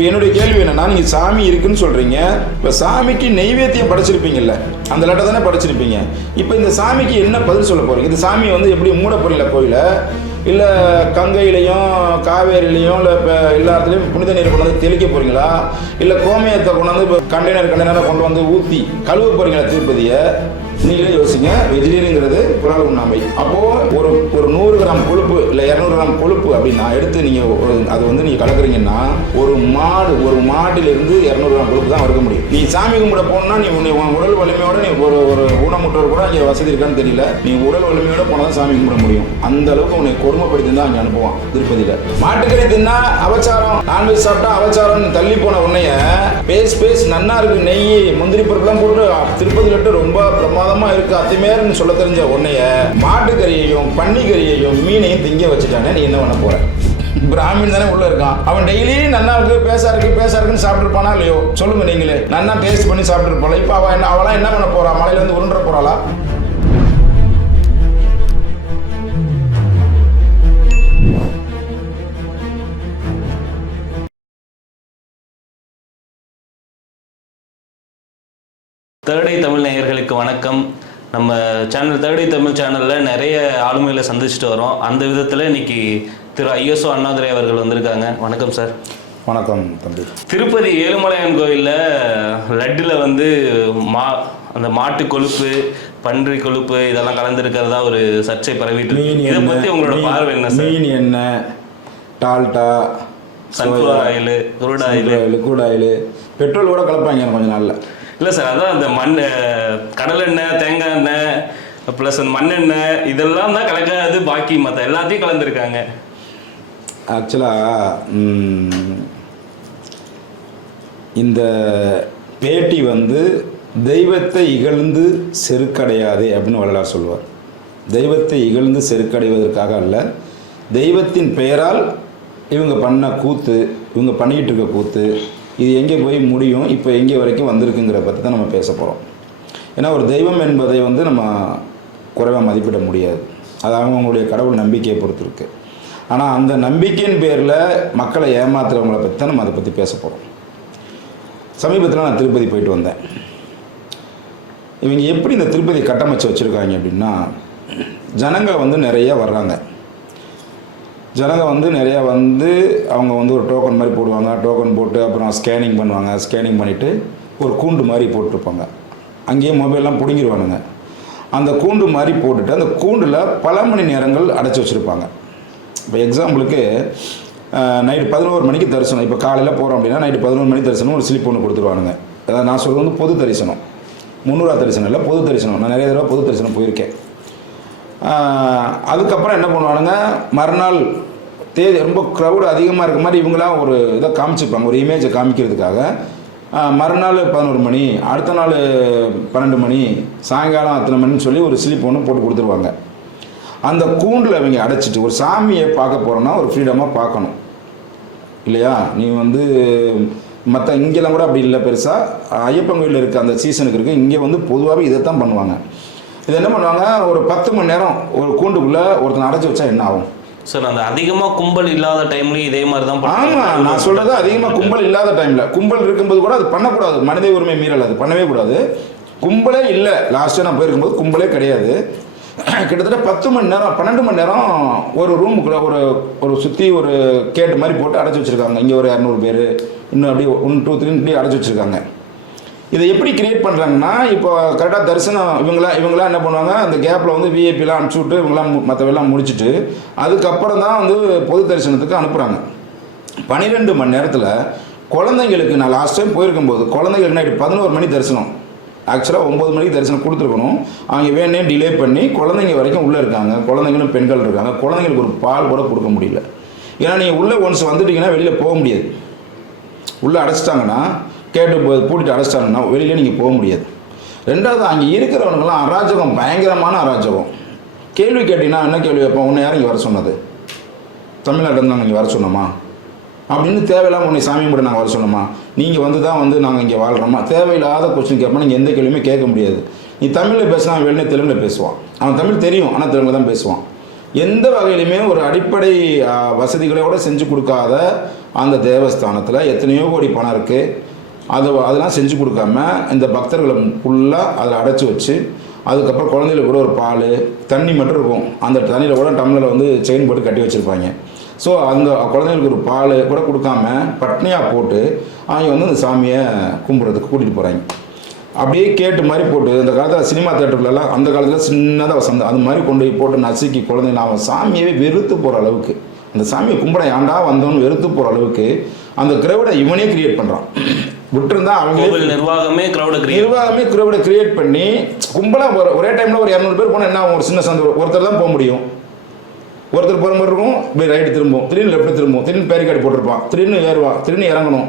இப்போ என்னுடைய கேள்வி என்னன்னா, நீங்கள் சாமி இருக்குன்னு சொல்கிறீங்க, இப்போ சாமிக்கு நெய்வேத்தியம் படைச்சிருப்பீங்கல்ல, அந்த லட்டை தானே படைச்சிருப்பீங்க. இப்போ இந்த சாமிக்கு என்ன பதில் சொல்ல போகிறீங்க? இந்த சாமியை வந்து எப்படி மூட போறீங்களா கோயிலை, இல்லை கங்கையிலையும் காவேரியிலையும் இல்லை இப்போ எல்லா இடத்துலையும் புனித நீர் கொண்டு வந்து தெளிக்க போகிறீங்களா, இல்லை கோமயத்தை கொண்டு வந்து இப்போ கண்டெய்னராக கொண்டு வந்து ஊற்றி கழுவ போகிறீங்களா திருப்பதியை? நீங்களே யோசிங்க. வெஜிடேரியங்கிறது புலால் உண்ணாமை. அப்போது ஒரு 100 கிராம் கொழுப்பு இல்லை 200 கிராம் கொழுப்பு அப்படின்னா எடுத்து நீங்கள் அது வந்து நீங்கள் கலக்குறீங்கன்னா ஒரு மாட்டிலிருந்து 200 கிராம் கொழுப்பு தான் வறுக்க முடியும். நீ சாமி கும்பிட போகணுன்னா நீ உன் உடல் வலிமையோட நீ ஒரு ஊனமுற்றவர் கூட அங்கே வசதி இருக்கான்னு தெரியல, நீ உடல் வலிமையோட போனால் தான் சாமி கும்பிட முடியும். அந்த அளவுக்கு உன்னை கொடுமைப்படுத்தி தான் அங்கே அனுப்புவான் திருப்பதியில். மாட்டுக்கறி தின்னா அவச்சாரம், நான்வெஜ் சாப்பிட்டா அவச்சாரம் தள்ளி போன உன்னைய பேஸ் நன்னா இருக்கு, நெய் முந்திரி பருப்புலாம் போட்டு திருப்பதி லட்டு ரொம்ப பிரமாதம் இருக்கு அத்திமேர்னு சொல்ல தெரிஞ்ச உன்னைய மாட்டுக்கறியையும் பன்னிக்கறியையும் மீனையும் திங்க வச்சுட்டானே, நீ என்ன பண்ண போற? பிராமின் தானே உள்ள இருக்கான், அவன் டெய்லி நன்னா இருக்கு பேசா இருக்குன்னு சாப்பிட்டுருப்பானா இல்லையோ? சொல்லுங்க நீங்களே. நன்னா டேஸ்ட் பண்ணி சாப்பிட்டுருப்பாளா? இப்ப அவளாம் என்ன பண்ண போறா? மலையில இருந்து உருண்ட போறாளா? தேர்ட் ஐ தமிழ் நேயர்களுக்கு வணக்கம். நம்ம சேனல் தேர்ட் ஐ தமிழ் சேனலில் நிறைய ஆளுமைகளை சந்திச்சுட்டு வரோம். அந்த விதத்தில் இன்னைக்கு திரு ஐஎஸ்ஓ அண்ணாதுரை அவர்கள் வந்திருக்காங்க. வணக்கம் சார். வணக்கம் தம்பி. திருப்பதி ஏழுமலையான் கோயிலில் லட்டில் வந்து அந்த மாட்டு கொழுப்பு பன்றி கொழுப்பு இதெல்லாம் கலந்துருக்கிறதா ஒரு சர்ச்சை பரவிட்டு இருக்கு. இதை பற்றி உங்களோட பார்வை என்ன சார்? மீன் எண்ணெய், Dalda, sunflower oil, crude oil, petrol கூட கலப்பாங்க கொஞ்சம் நாளில். இல்லை சார், அதான் அந்த கடலெண்ணெய், தேங்காய் எண்ணெய் ப்ளஸ் அந்த மண்ணெண்ணெய் இதெல்லாம் தான் கலக்காது, பாக்கி மற்ற எல்லாத்தையும் கலந்துருக்காங்க. ஆக்சுவலாக இந்த பேட்டி வந்து தெய்வத்தை இகழ்ந்து செருக்கடையாதே அப்படின்னு வள்ளலார் சொல்லுவார். தெய்வத்தை இகழ்ந்து செருக்கடைவதற்காக அல்ல, தெய்வத்தின் பெயரால் இவங்க பண்ண கூத்து, இவங்க பண்ணிக்கிட்டு இருக்க கூத்து இது எங்கே போய் முடியும், இப்போ எங்கே வரைக்கும் வந்திருக்குங்கிற பற்றி தான் நம்ம பேச போகிறோம். ஏன்னா ஒரு தெய்வம் என்பதை வந்து நம்ம குறைவாக மதிப்பிட முடியாது, அது அவங்களுடைய கடவுள் நம்பிக்கையை பொறுத்து இருக்கு. ஆனால் அந்த நம்பிக்கையின் பேரில் மக்களை ஏமாத்துறவங்களை பற்றி தான் நம்ம அதை பற்றி பேச போகிறோம். சமீபத்தில் நான் திருப்பதி போயிட்டு வந்தேன். இவங்க எப்படி இந்த திருப்பதி கட்டமைச்சு வச்சுருக்காங்க அப்படின்னா, ஜனங்க வந்து நிறைய வர்றாங்க. ஜனங்க வந்து நிறையா வந்து அவங்க வந்து ஒரு டோக்கன் மாதிரி போடுவாங்க, டோக்கன் போட்டு அப்புறம் ஸ்கேனிங் பண்ணுவாங்க, ஸ்கேனிங் பண்ணிவிட்டு ஒரு கூண்டு மாதிரி போட்டிருப்பாங்க. அங்கேயே மொபைல்லாம் பிடுங்கிடுவானுங்க. அந்த கூண்டு மாதிரி போட்டுட்டு அந்த கூண்டில் பல மணி நேரங்கள் அடைச்சி வச்சுருப்பாங்க. இப்போ எக்ஸாம்பிளுக்கு நைட்டு 11 மணிக்கு தரிசனம், இப்போ காலையில் போகிறோம் அப்படின்னா நைட்டு 11 மணி தரிசனம் ஒரு ஸ்லிப் ஒன்று கொடுத்துருவானுங்க. அதாவது நான் சொல்கிறது வந்து பொது தரிசனம், 300 தரிசனம் இல்லை, பொது தரிசனம். நான் நிறைய தடவை பொது தரிசனம் போயிருக்கேன். அதுக்கப்புறம் என்ன பண்ணுவானுங்க, மறுநாள் தேதி ரொம்ப க்ரௌடு அதிகமாக இருக்க மாதிரி இவங்களாம் ஒரு இதை காமிச்சிருப்பாங்க, ஒரு இமேஜை காமிக்கிறதுக்காக. மறுநாள் 11 மணி, அடுத்த நாள் 12 மணி, சாயங்காலம் அத்தனை மணின்னு சொல்லி ஒரு ஸ்லிப் ஒன்று போட்டு கொடுத்துருவாங்க. அந்த கூண்டில் இவங்க அடைச்சிட்டு ஒரு சாமியை பார்க்க போகிறோன்னா ஒரு ஃப்ரீடமாக பார்க்கணும் இல்லையா? நீ வந்து மற்ற இங்கெல்லாம் கூட அப்படி இல்லை, பெருசாக ஐயப்பன் கோயிலில் இருக்க அந்த சீசனுக்கு இருக்குது. இங்கே வந்து பொதுவாகவே இதை தான் பண்ணுவாங்க. இது என்ன பண்ணுவாங்க, ஒரு 10 மணி நேரம் ஒரு கூண்டுக்குள்ளே ஒருத்தனை அடைச்சி வச்சா என்ன ஆகும் சார்? அந்த அதிகமாக கும்பல் இல்லாத டைம்லையும் இதே மாதிரி தான். ஆமாம், நான் சொல்கிறது அதிகமாக கும்பல் இல்லாத டைமில். கும்பல் இருக்கும்போது கூட அது பண்ணக்கூடாது, மனித உரிமை மீறல், அது பண்ணவே கூடாது. கும்பலே இல்லை, லாஸ்ட்டாக நான் போயிருக்கும்போது கும்பலே கிடையாது. கிட்டத்தட்ட 10 மணி நேரம் 12 மணி நேரம் ஒரு ரூமுக்குள்ளே ஒரு சுற்றி ஒரு கேட்டு மாதிரி போட்டு அடைச்சி வச்சுருக்காங்க. இங்கே ஒரு 200 பேர், இன்னும் அப்படியே 1 2 3 இப்படி அடைச்சி வச்சுருக்காங்க. இதை எப்படி கிரியேட் பண்ணுறாங்கன்னா, இப்போ கரெக்டாக தரிசனம் இவங்களாம் என்ன பண்ணுவாங்க, அந்த கேப்பில் வந்து விஐபிலாம் அனுப்பிச்சி விட்டு இவங்களாம் மற்றவெல்லாம் முடிச்சுட்டு அதுக்கப்புறம் தான் வந்து பொது தரிசனத்துக்கு அனுப்புகிறாங்க. 12 மணி நேரத்தில் குழந்தைங்களுக்கு, நான் லாஸ்ட் டைம் போயிருக்கும்போது குழந்தைங்களுக்கு நைட்டு 11 மணி தரிசனம், ஆக்சுவலாக 9 மணிக்கு தரிசனம் கொடுத்துருக்கணும். அவங்க வேணே டிலே பண்ணி குழந்தைங்க வரைக்கும் உள்ளே இருக்காங்க. குழந்தைங்களும் பெண்கள் இருக்காங்க. குழந்தைங்களுக்கு ஒரு பால் கூட கொடுக்க முடியல. ஏன்னா நீங்கள் உள்ளே ஒன்ஸ் வந்துட்டீங்கன்னா வெளியில் போக முடியாது. உள்ளே அடைச்சிட்டாங்கன்னா, கேட்டு பூட்டிட்டு அடைச்சிட்டாங்கன்னா வெளியில் நீங்கள் போக முடியாது. ரெண்டாவது, அங்கே இருக்கிறவனுங்களாம் அராஜகம், பயங்கரமான அராஜகம். கேள்வி கேட்டீங்கன்னா என்ன கேள்வி வைப்போம், உன்னை யாரும் இங்கே வர சொன்னது? தமிழ்நாட்டில் தான் நீங்கள் வர சொன்னோமா அப்படின்னு தேவையில்லாமல் உன்னை சாமி கூட நாங்கள் வர சொன்னோமா? நீங்கள் வந்து தான் வந்து நாங்கள் இங்கே வாழ்கிறோமா? தேவையில்லாத கொஸ்டின் கேட்போம். நீங்கள் எந்த கேள்வியுமே கேட்க முடியாது. நீ தமிழில் பேசினா அவன் வெளியே தெலுங்கில் பேசுவான். அவன் தமிழ் தெரியும், ஆனால் தெலுங்கில் தான் பேசுவான். எந்த வகையிலுமே ஒரு அடிப்படை வசதிகளோடு செஞ்சு கொடுக்காத அந்த தேவஸ்தானத்தில் எத்தனையோ கோடி பணம் இருக்குது. அதெல்லாம் செஞ்சு கொடுக்காம இந்த பக்தர்களை ஃபுல்லாக அதில் அடைச்சி வச்சு, அதுக்கப்புறம் குழந்தைகளுக்கு கூட ஒரு பால் தண்ணி மட்டும் இருக்கும். அந்த தண்ணியில் கூட டம்ளரில் வந்து செயின் போட்டு கட்டி வச்சுருப்பாங்க. ஸோ அந்த குழந்தைங்களுக்கு ஒரு பால் கூட கொடுக்காம பட்னியாக போட்டு அவங்க வந்து அந்த சாமியை கும்பிட்றதுக்கு கூட்டிகிட்டு போகிறாங்க. அப்படியே கேட்டு மாதிரி போட்டு இந்த காலத்தில் சினிமா தேட்டர்லலாம் அந்த காலத்தில் சின்னதாக வசந்தம் அது மாதிரி கொண்டு போய் போட்டு நசுக்கி குழந்தைங்க அவன் சாமியவே வெறுத்து போகிற அளவுக்கு, அந்த சாமியை கும்பிட ஏண்டா வந்தோன்னு வெறுத்து போகிற அளவுக்கு அந்த கிரௌடை இவனே கிரியேட் பண்ணுறான். விட்டுருந்தா அவங்க நிர்வாகமே கிரௌடை கிரியேட் பண்ணி கும்பலாக ஒரே டைமில் ஒரு 200 பேர் போனால் என்ன ஒரு சின்ன சந்தை ஒருத்தர் தான் போக முடியும். ஒருத்தர் போகிற மாதிரி இருக்கும், போய் ரைட்டு திரும்பும், திடீர்னு லெஃப்ட் திரும்பும், திடீர்னு பேரிக்காடி போட்டிருப்பான், திடீர்னு ஏறுவான், திடீர்னு இறங்கணும்.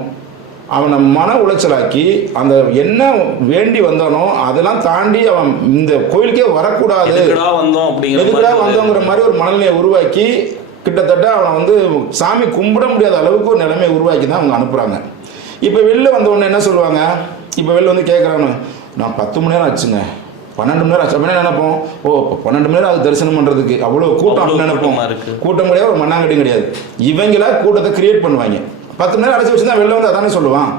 அவனை மன உளைச்சலாக்கி அந்த என்ன வேண்டி வந்தானோ அதெல்லாம் தாண்டி அவன் இந்த கோயிலுக்கே வரக்கூடாது, எதுக்குடா வந்தோங்கிற மாதிரி ஒரு மனநிலையை உருவாக்கி கிட்டத்தட்ட அவனை வந்து சாமி கும்பிட முடியாத அளவுக்கு ஒரு நிலைமையை உருவாக்கி தான் அவங்க அனுப்புகிறாங்க. இப்போ வெளில வந்தவொடனே என்ன சொல்லுவாங்க, இப்போ வெளில வந்து கேட்குறாங்க, நான் 10 மணி நேரம் ஆச்சுங்க, 12 மணி நேரம் ஆச்சு அப்படின்னா நினைப்போம், ஓ 12 மணி நேரம் அது தரிசனம் பண்ணுறதுக்கு அவ்வளோ கூட்டம் அப்படின்னு நினைப்போம். கூட்டம் கிடையாது, ஒரு மண்ணாங்கட்டியும் கிடையாது. இவங்களா கூட்டத்தை கிரியேட் பண்ணுவாங்க. 10 மணி நேரம் அடைச்சி வச்சு தான் வெளில வந்து அதானே சொல்லுவான்.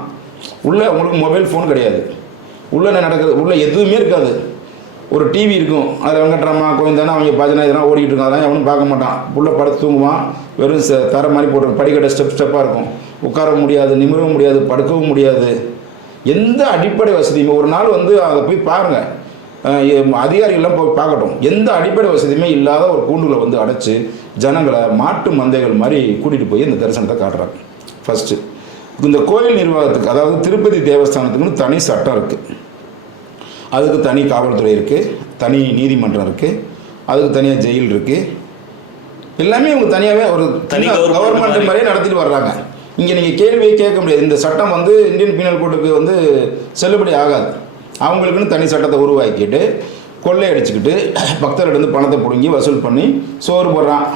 உள்ளே உங்களுக்கு மொபைல் ஃபோன் கிடையாது, உள்ளே என்ன நடக்குது, உள்ளே எதுவுமே இருக்காது. ஒரு டிவி இருக்கும், அதில் வெங்கட்ராமா கோவிந்தானே அவங்க பஜனை இதெல்லாம் ஓடிக்கிட்டு இருக்கும், அதெல்லாம் எவனும் பார்க்க மாட்டான். உள்ளே படுத்து தூங்குவான், வெறும் தர மாதிரி போட்டு படிக்கட்டை ஸ்டெப்பாக இருக்கும், உட்கார முடியாது, நிமிரவும் முடியாது, படுக்கவும் முடியாது. எந்த அடிப்படை வசதியுமே ஒரு நாள் வந்து அதை போய் பாருங்கள், அதிகாரிகள்லாம் போய் பார்க்கட்டும். எந்த அடிப்படை வசதியுமே இல்லாத ஒரு கூண்டுகளை வந்து அடைச்சி ஜனங்களை மாட்டு மந்தைகள் மாதிரி கூட்டிகிட்டு போய் இந்த தரிசனத்தை காட்டுறாங்க. ஃபஸ்ட்டு இந்த கோயில் நிர்வாகத்துக்கு, அதாவது திருப்பதி தேவஸ்தானத்துக்குன்னு தனி சட்டம் இருக்குது, அதுக்கு தனி காவல்துறை இருக்குது, தனி நீதிமன்றம் இருக்குது, அதுக்கு தனியாக ஜெயில் இருக்குது. எல்லாமே இவங்க தனியாகவே ஒரு தனி கவர்மெண்ட் மாதிரியே நடத்திட்டு வர்றாங்க. இங்கே நீங்கள் கேள்வியே கேட்க முடியாது. இந்த சட்டம் வந்து இந்தியன் பீனல் கோடுக்கு வந்து செல்லுபடி ஆகாது. அவங்களுக்குன்னு தனி சட்டத்தை உருவாக்கிட்டு கொள்ளையடிச்சுக்கிட்டு பக்தர்கிட்ட பணத்தை பிடுங்கி வசூல் பண்ணி சோறு போடுறான்.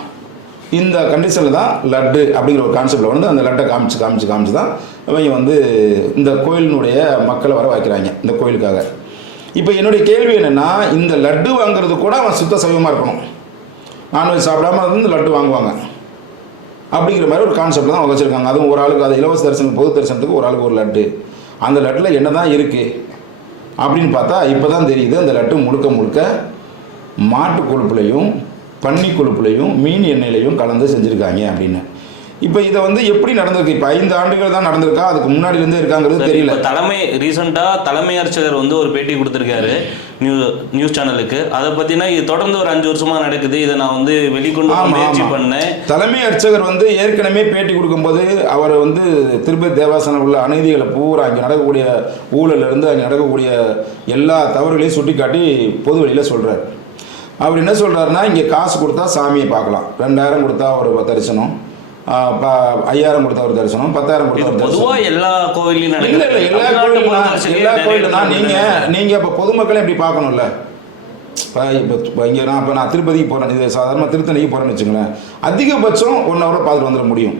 இந்த கண்டிஷனில் தான் லட்டு அப்படிங்கிற ஒரு கான்செப்டில் வந்து அந்த லட்டை காமிச்சு தான் இவங்க வந்து இந்த கோயிலினுடைய மக்களை வர வைக்கிறாங்க இந்த கோயிலுக்காக. இப்போ என்னுடைய கேள்வி என்னென்னா, இந்த லட்டு வாங்குறது கூட அவன் சுத்த சைவமாக இருக்கணும், நான்வெஜ் சாப்பிடாம வந்து லட்டு வாங்குவாங்க அப்படிங்கிற மாதிரி ஒரு கான்செப்ட் தான் அவங்க வச்சுருக்காங்க. அதுவும் ஒரு ஆளுக்கு, அது இலவச தரிசனம் பொது தரிசனத்துக்கு ஒரு ஆளுக்கு ஒரு லட்டு. அந்த லட்டில் என்ன தான் இருக்குது அப்படின்னு பார்த்தா இப்போ தான் தெரியுது, அந்த லட்டு முழுக்க மாட்டு கொழுப்புலையும் பன்னி கொழுப்புலையும் மீன் எண்ணெயிலையும் கலந்து செஞ்சுருக்காங்க அப்படின்னு. இப்போ இதை வந்து எப்படி நடந்திருக்கு, இப்போ 5 ஆண்டுகள் தான் நடந்திருக்கா, அதுக்கு முன்னாடிலேருந்தே இருக்காங்கிறது தெரியல. ரீசெண்டாக தலைமை அர்ச்சகர் வந்து ஒரு பேட்டி கொடுத்துருக்காரு நியூஸ் சேனலுக்கு. அதை பற்றினா இது தொடர்ந்து ஒரு 5 வருஷமாக நடக்குது, இதை நான் வந்து வெளிக்கொண்டு முயற்சி பண்ணேன். தலைமை அர்ச்சகர் வந்து ஏற்கனவே பேட்டி கொடுக்கும்போது அவர் வந்து திருப்பதி தேவஸ்தானம் உள்ள அநீதிகளை பூரா அங்கே நடக்கக்கூடிய ஊழலிருந்து அங்கே நடக்கக்கூடிய எல்லா தவறுகளையும் சுட்டி காட்டி பொது வழியில் சொல்கிறார். அவர் என்ன சொல்கிறாருன்னா, இங்கே காசு கொடுத்தா சாமியை பார்க்கலாம், 2000 கொடுத்தா ஒரு தரிசனம், 5000 கொடுத்த ஒரு தரிசனம், 10000 கொடுத்த ஒரு தரிசனம். எல்லா கோயிலையும் எல்லா கோயிலும் தான். நீங்கள் இப்போ பொதுமக்களே இப்படி பார்க்கணும்ல. இப்போ இங்கே நான் திருப்பதிக்கு போகிறேன், இது சாதாரணமாக திருத்தணிக்கு போகிறேன்னு வச்சுங்களேன், அதிகபட்சம் 1 ஹவரில் பார்த்துட்டு வந்துட முடியும்.